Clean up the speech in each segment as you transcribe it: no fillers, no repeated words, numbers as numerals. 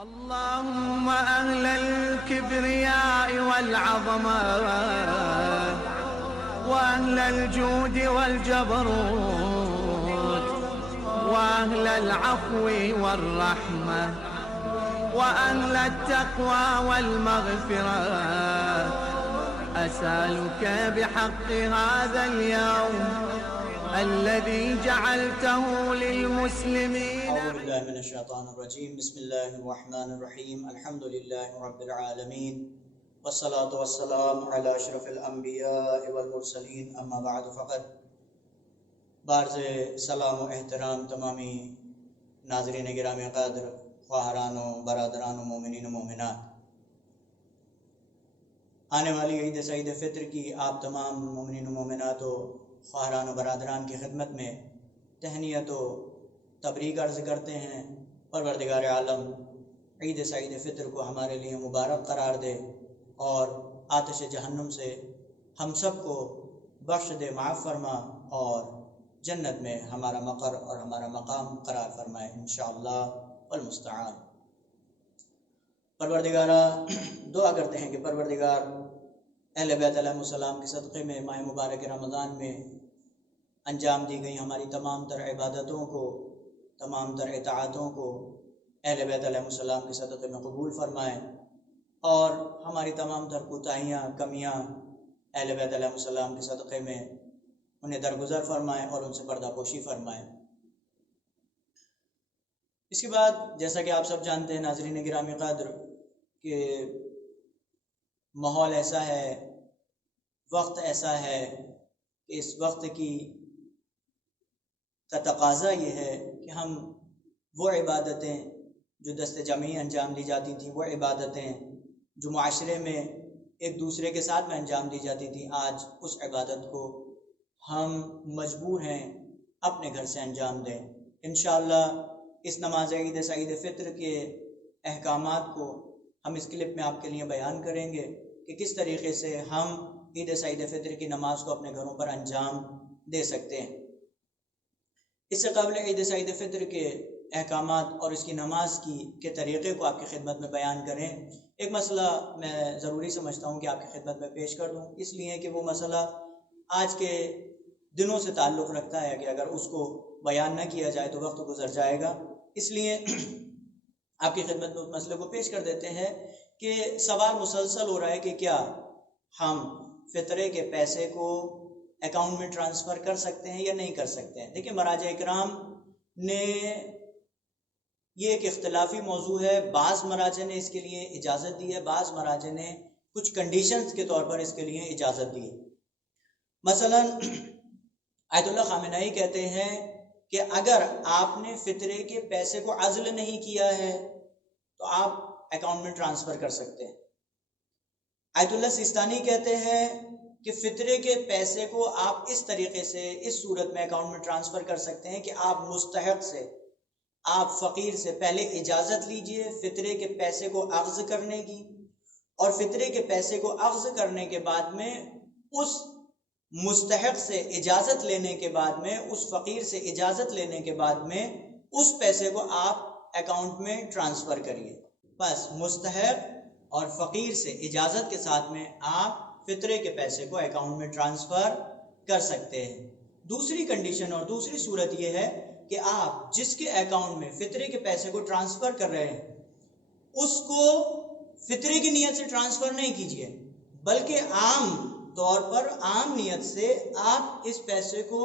اللهم أهل الكبرياء والعظمة وأهل الجود والجبروت وأهل العفو والرحمة وأهل التقوى والمغفرة، أسألك بحق هذا اليوم الذي جعلته للمسلمين. أعوذ بالله من الشيطان الرجيم. بسم الله الرحمن الرحيم. الحمد لله رب العالمين والصلاة والسلام على أشرف الأنبياء والمرسلين. أما بعد فقط بعرض سلام و احترام تمامی ناظرین گرامی قدر، خواہران و برادران و مومنین و مومنات، آنے والی عید سعید فطر کی آپ تمام مومنین و مومنات و خواہران و برادران کی خدمت میں تہنیت و تبریک عرض کرتے ہیں۔ پروردگار عالم عید سعید فطر کو ہمارے لیے مبارک قرار دے اور آتش جہنم سے ہم سب کو بخش دے، معاف فرما اور جنت میں ہمارا مقر اور ہمارا مقام قرار فرمائے انشاءاللہ والمستعان۔ پروردگارہ، دعا کرتے ہیں کہ پروردگار اہل بیت علیہ السلام کے صدقے میں ماہ مبارک رمضان میں انجام دی گئی ہماری تمام تر عبادتوں کو، تمام تر اطاعتوں کو اہل بیت علیہ السلام کے صدقے میں قبول فرمائے اور ہماری تمام تر کوتاہیاں، کمیاں اہل بیت علیہ السلام کے صدقے میں انہیں درگزر فرمائے اور ان سے پردہ پوشی فرمائے۔ اس کے بعد جیسا کہ آپ سب جانتے ہیں ناظرین گرامی قدر کہ ماحول ایسا ہے، وقت ایسا ہے کہ اس وقت کا تقاضا یہ ہے کہ ہم وہ عبادتیں جو دست جمعی انجام دی جاتی تھیں، وہ عبادتیں جو معاشرے میں ایک دوسرے کے ساتھ میں انجام دی جاتی تھیں، آج اس عبادت کو ہم مجبور ہیں اپنے گھر سے انجام دیں۔ انشاءاللہ اس نماز عید سعید فطر کے احکامات کو ہم اس کلپ میں آپ کے لیے بیان کریں گے کہ کس طریقے سے ہم عید سعید فطر کی نماز کو اپنے گھروں پر انجام دے سکتے ہیں۔ اس سے قبل عید سعید فطر کے احکامات اور اس کی نماز کے طریقے کو آپ کی خدمت میں بیان کریں، ایک مسئلہ میں ضروری سمجھتا ہوں کہ آپ کی خدمت میں پیش کر دوں، اس لیے کہ وہ مسئلہ آج کے دنوں سے تعلق رکھتا ہے کہ اگر اس کو بیان نہ کیا جائے تو وقت گزر جائے گا، اس لیے آپ کی خدمت میں اس مسئلے کو پیش کر دیتے ہیں کہ سوال مسلسل ہو رہا ہے کہ کیا ہم فطرے کے پیسے کو اکاؤنٹ میں ٹرانسفر کر سکتے ہیں یا نہیں کر سکتے ہیں۔ دیکھیں، مراجع اکرام نے یہ ایک اختلافی موضوع ہے، بعض مراجع نے اس کے لیے اجازت دی ہے، بعض مراجع نے کچھ کنڈیشنز کے طور پر اس کے لیے اجازت دی ہے۔ مثلا آیت اللہ خامنہئی کہتے ہیں کہ اگر آپ نے فطرے کے پیسے کو عزل نہیں کیا ہے تو آپ اکاؤنٹ میں ٹرانسفر کر سکتے ہیں۔ آیت اللہ سیستانی کہتے ہیں کہ فطرے کے پیسے کو آپ اس طریقے سے، اس صورت میں اکاؤنٹ میں ٹرانسفر کر سکتے ہیں کہ آپ مستحق سے، آپ فقیر سے پہلے اجازت لیجئے فطرے کے پیسے کو اخذ کرنے کی، اور فطرے کے پیسے کو اخذ کرنے کے بعد میں اس مستحق سے اجازت لینے کے بعد میں، اس فقیر سے اجازت لینے کے بعد میں اس پیسے کو آپ اکاؤنٹ میں ٹرانسفر کریے۔ بس مستحق اور فقیر سے اجازت کے ساتھ میں آپ فطرے کے پیسے کو اکاؤنٹ میں ٹرانسفر کر سکتے ہیں۔ دوسری کنڈیشن اور دوسری صورت یہ ہے کہ آپ جس کے اکاؤنٹ میں فطرے کے پیسے کو ٹرانسفر کر رہے ہیں اس کو فطرے کی نیت سے ٹرانسفر نہیں کیجیے، بلکہ عام طور پر عام نیت سے آپ اس پیسے کو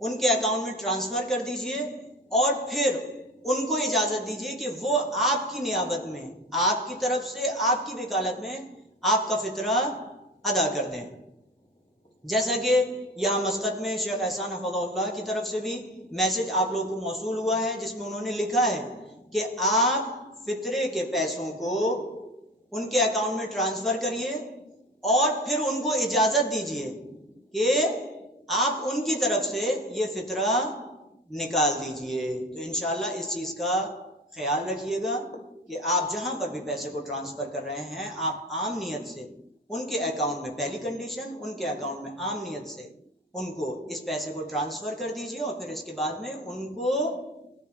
ان کے اکاؤنٹ میں ٹرانسفر کر دیجئے اور پھر ان کو اجازت دیجئے کہ وہ آپ کی نیابت میں، آپ کی طرف سے، آپ کی وکالت میں آپ کا فطرہ ادا کر دیں۔ جیسا کہ یہاں مسقط میں شیخ احسان حفظہ اللہ کی طرف سے بھی میسج آپ لوگوں کو موصول ہوا ہے، جس میں انہوں نے لکھا ہے کہ آپ فطرے کے پیسوں کو ان کے اکاؤنٹ میں ٹرانسفر کریے اور پھر ان کو اجازت دیجئے کہ آپ ان کی طرف سے یہ فطرہ نکال دیجئے۔ تو انشاءاللہ اس چیز کا خیال رکھیے گا کہ آپ جہاں پر بھی پیسے کو ٹرانسفر کر رہے ہیں، آپ عام نیت سے ان کے اکاؤنٹ میں، پہلی کنڈیشن ان کے اکاؤنٹ میں عام نیت سے ان کو اس پیسے کو ٹرانسفر کر دیجئے اور پھر اس کے بعد میں ان کو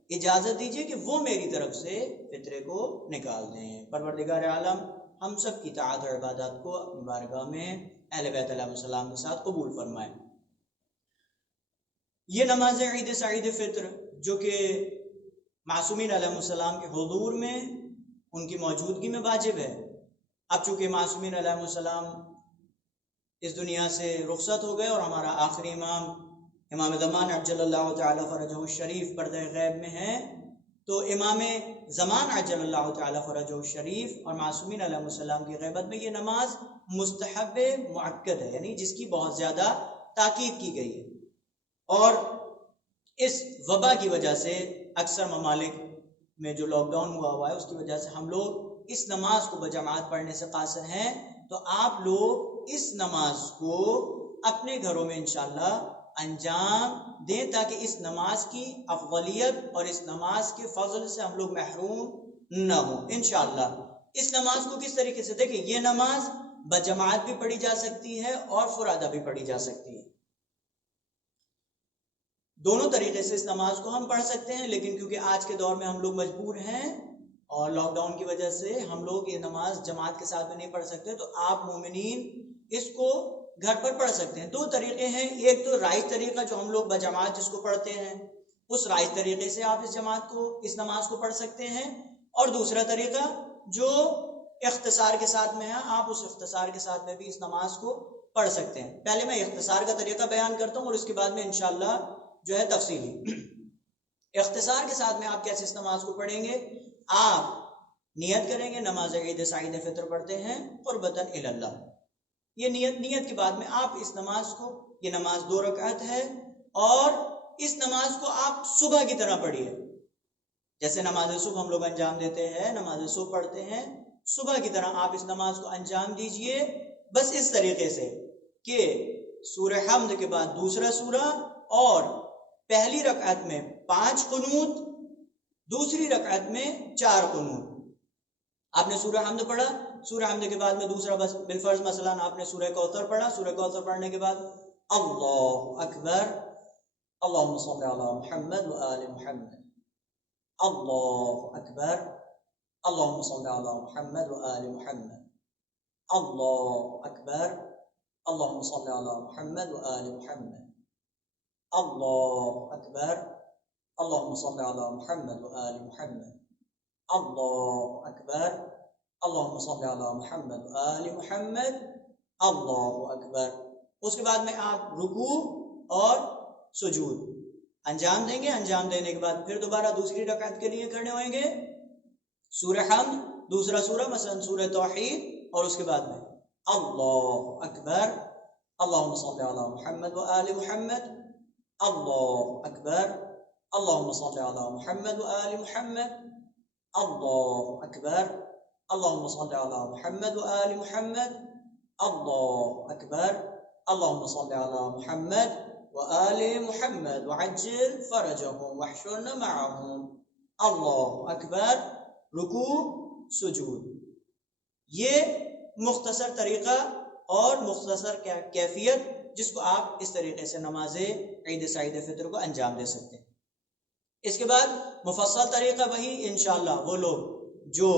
اجازت دیجیے کہ وہ میری طرف سے فطرے کو نکال دیں۔ پروردگار عالم ہم سب کی طاعت اور عبادات کو اپنی بارگاہ میں اہل بیت علیہ السلام کے ساتھ قبول فرمائے۔ یہ نماز عید سعید فطر جو کہ معصومین علیہ السلام کے حضور میں ان کی موجودگی میں واجب ہے، اب چونکہ معصومین علیہ السلام اس دنیا سے رخصت ہو گئے اور ہمارا آخری امام زمان عجل اللہ تعالی فرجہ الشریف پردہ غیب میں ہے، تو امام زمان عجل اللہ تعالی فرجہ الشریف اور معصومین علیہ السلام کی غیبت میں یہ نماز مستحب مؤکد ہے، یعنی جس کی بہت زیادہ تاکید کی گئی ہے۔ اور اس وبا کی وجہ سے اکثر ممالک میں جو لاک ڈاؤن ہوا ہے اس کی وجہ سے ہم لوگ اس نماز کو بجماعت پڑھنے سے قاصر ہیں، تو آپ لوگ اس نماز کو اپنے گھروں میں انشاءاللہ انجام دیں تاکہ اس نماز کی افضلیت اور اس نماز کے فضل سے ہم لوگ محروم نہ ہوں انشاءاللہ۔ اس نماز کو کس طریقے سے دیکھیں، یہ نماز بجماعت بھی پڑھی جا سکتی ہے اور فرادہ بھی پڑھی جا سکتی ہے، دونوں طریقے سے اس نماز کو ہم پڑھ سکتے ہیں، لیکن کیونکہ آج کے دور میں ہم لوگ مجبور ہیں اور لاک ڈاؤن کی وجہ سے ہم لوگ یہ نماز جماعت کے ساتھ میں نہیں پڑھ سکتے، تو آپ مومنین اس کو گھر پر پڑھ سکتے ہیں۔ دو طریقے ہیں، ایک تو رائج طریقہ جو ہم لوگ بجماعت جس کو پڑھتے ہیں، اس رائج طریقے سے آپ اس نماز کو پڑھ سکتے ہیں، اور دوسرا طریقہ جو اختصار کے ساتھ میں ہے، آپ اس اختصار کے ساتھ میں بھی اس نماز کو پڑھ سکتے ہیں۔ پہلے میں اختصار کا طریقہ بیان کرتا ہوں اور اس کے بعد میں انشاءاللہ جو ہے تفصیلی۔ اختصار کے ساتھ میں آپ کیسے اس نماز کو پڑھیں گے، آپ نیت کریں گے نماز عید سعید فطر پڑھتے ہیں قربتاً الی اللہ، یہ نیت کے بعد میں آپ اس نماز کو، یہ نماز 2 رکعت ہے اور اس نماز کو آپ صبح کی طرح پڑھیے، جیسے نماز صبح ہم لوگ انجام دیتے ہیں، نماز صبح پڑھتے ہیں، صبح کی طرح آپ اس نماز کو انجام دیجئے، بس اس طریقے سے کہ سورہ حمد کے بعد دوسرا سورہ اور پہلی رکعت میں 5 قنوت، دوسری رکعت میں 4 قنوت۔ آپ نے سورہ حمد پڑھا، سورہ حمد کے بعد میں دوسرا بس بالفرض مثلا آپ نے سورہ کوثر پڑھا، سورہ کوثر پڑھنے کے بعد اللہ اکبر، اللہم صلی علی محمد و آل محمد، اللہ اکبر، اللہم صلی علی محمد و آل محمد، اللہ اکبر، اللہم صلی علی محمد و آل محمد، اللہ اکبر، اللہم صلی علی محمد و آل محمد، اللہ اکبر، اللہم صلی علی محمد و آل محمد، اللہ اکبر۔ اس کے بعد میں آپ رکوع اور سجود انجام دیں گے، انجام دینے کے بعد پھر دوبارہ دوسری رکعت کے لیے کھڑے ہوئیں گے، سورہ حمد، دوسرا سورہ مثلا سورہ توحید، اور اس کے بعد میں اللہ اکبر، اللہم صلی علی محمد و آل محمد، اللہ اکبر، اللہم صلی علی محمد و آل محمد، اللہ اکبر، اللہم صلی علی محمد و آل محمد، اللہ اکبر، اللہم صلی علی محمد و آل محمد وعجل فرجہم واحشرنا معہم، اللہ اکبر، رکوع سجود۔ یہ مختصر طریقہ اور مختصر کیفیت جس کو آپ اس طریقے سے نماز عید سعید فطر کو انجام دے سکتے ہیں۔ اس کے بعد مفصل طریقہ وہی انشاءاللہ وہ لوگ جو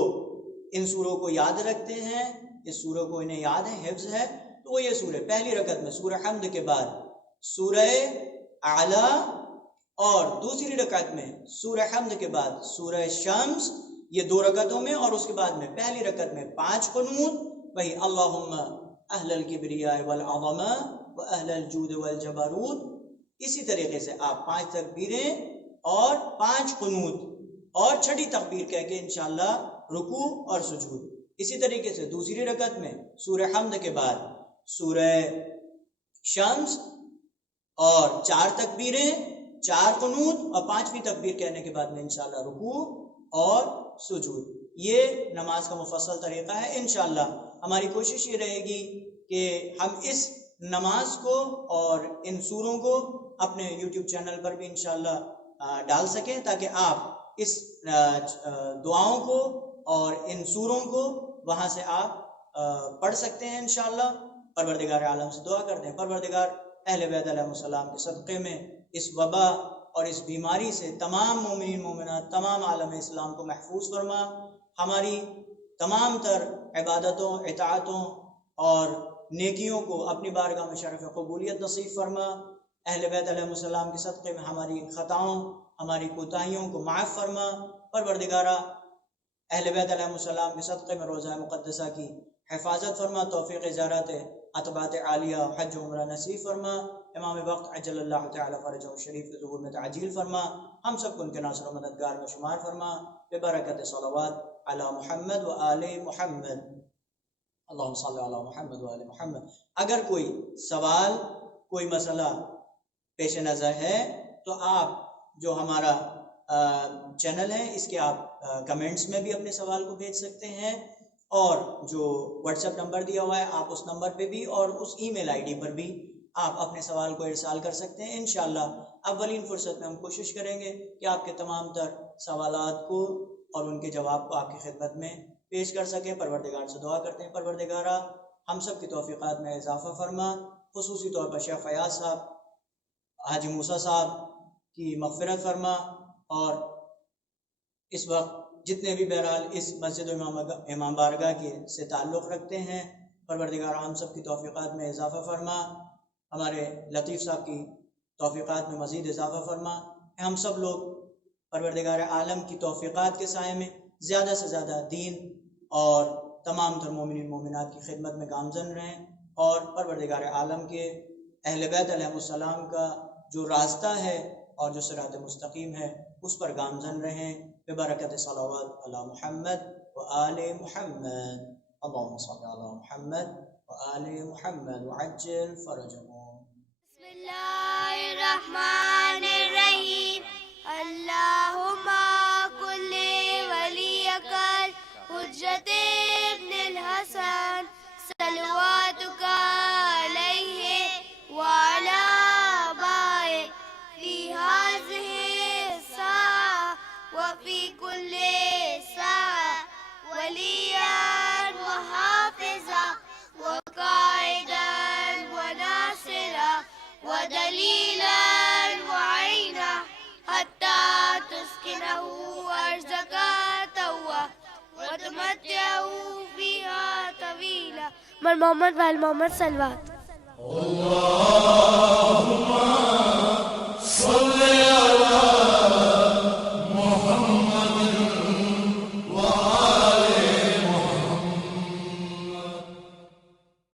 ان سوروں کو یاد رکھتے ہیں، اس سوروں کو انہیں یاد ہے، حفظ ہے، تو وہ یہ سورہ پہلی رکعت میں سورہ حمد کے بعد سورہ اعلیٰ اور دوسری رکعت میں سورہ حمد کے بعد سورہ شمس، یہ 2 رکعتوں میں، اور اس کے بعد میں پہلی رکعت میں 5 قنوت، وہی اللہم اہل الکبریاء والعظمہ و اہل الجود والجبروت، اسی طریقے سے آپ 5 تکبیریں اور 5 قنوت اور چھٹی تکبیر کہہ کے انشاءاللہ رکوع اور سجود۔ اسی طریقے سے دوسری رکعت میں سورہ حمد کے بعد سورہ شمس اور 4 تکبیریں، 4 قنوت اور 5ویں تکبیر کہنے کے بعد میں انشاءاللہ رکوع اور سجود۔ یہ نماز کا مفصل طریقہ ہے۔ انشاءاللہ ہماری کوشش یہ رہے گی کہ ہم اس نماز کو اور ان سوروں کو اپنے یوٹیوب چینل پر بھی انشاءاللہ ڈال سکیں، تاکہ آپ اس دعاؤں کو اور ان سوروں کو وہاں سے آپ پڑھ سکتے ہیں انشاءاللہ۔ پروردگار عالم سے دعا کرتے ہیں، پروردگار اہل بیت علیہ السلام کے صدقے میں اس وبا اور اس بیماری سے تمام مومنین مومنات تمام عالم اسلام کو محفوظ فرما، ہماری تمام تر عبادتوں اطاعتوں اور نیکیوں کو اپنی بارگاہ میں شرف قبولیت نصیب فرما، اہل بیت علیہ السلام کے صدقے میں ہماری خطاؤں ہماری کوتاہیوں کو معاف فرما، پروردگارہ اہل بیت علیہ السلام کے صدقے میں روضہ مقدسہ کی حفاظت فرما، توفیق زیارت عتبات عالیہ حج و عمرہ نصیب فرما، امام وقت عجل اللہ تعالی فرجہ شریف کے ظہور میں تعجیل فرما، ہم سب کو ان کے ناصر و مددگار میں شمار فرما، ببرکت صلوات علی محمد و آل محمد، اللہم صلی علی محمد و آل محمد۔ اگر کوئی سوال کوئی مسئلہ پیش نظر ہے تو آپ جو ہمارا چینل ہے اس کے آپ کمنٹس میں بھی اپنے سوال کو بھیج سکتے ہیں، اور جو واٹس ایپ نمبر دیا ہوا ہے آپ اس نمبر پہ بھی اور اس ای میل آئی ڈی پر بھی آپ اپنے سوال کو ارسال کر سکتے ہیں۔ انشاءاللہ اولین فرصت میں ہم کوشش کریں گے کہ آپ کے تمام تر سوالات کو اور ان کے جواب کو آپ کی خدمت میں پیش کر سکیں۔ پروردگار سے دعا کرتے ہیں پروردگارہ ہم سب کی توفیقات میں اضافہ فرما، خصوصی طور پر شیخ فیاض صاحب، حاجی موسیٰ صاحب کی مغفرت فرما، اور اس وقت جتنے بھی بہرحال اس مسجد و امام بارگاہ کے سے تعلق رکھتے ہیں، پروردگار ہم سب کی توفیقات میں اضافہ فرما، ہمارے لطیف صاحب کی توفیقات میں مزید اضافہ فرما، ہم سب لوگ پروردگار عالم کی توفیقات کے سائے میں زیادہ سے زیادہ دین اور تمام تر مومنین مومنات کی خدمت میں گامزن رہیں، اور پروردگار عالم کے اہل بیت علیہ السلام کا جو راستہ ہے اور جو صراط مستقیم ہے اس پر گامزن رہیں، ببرکت صلوات علی محمد و آل محمد، اللہم صلی علی محمد و آل محمد وعجل فرجهم۔ بسم اللہ الرحمن الرحیم، اللہم کل ولیک الحجۃ ابن الحسن صلواتک علیہ وعلی آبائہ فی ہذہ الساعة وفی کل ساعة ولیا وحافظا وقائدا وناصرا ودلیلا وعینا حتی تسکنہ ارضک طوعا وتمتعہ فیہا طویلا۔ محمد وآل محمد صلوات۔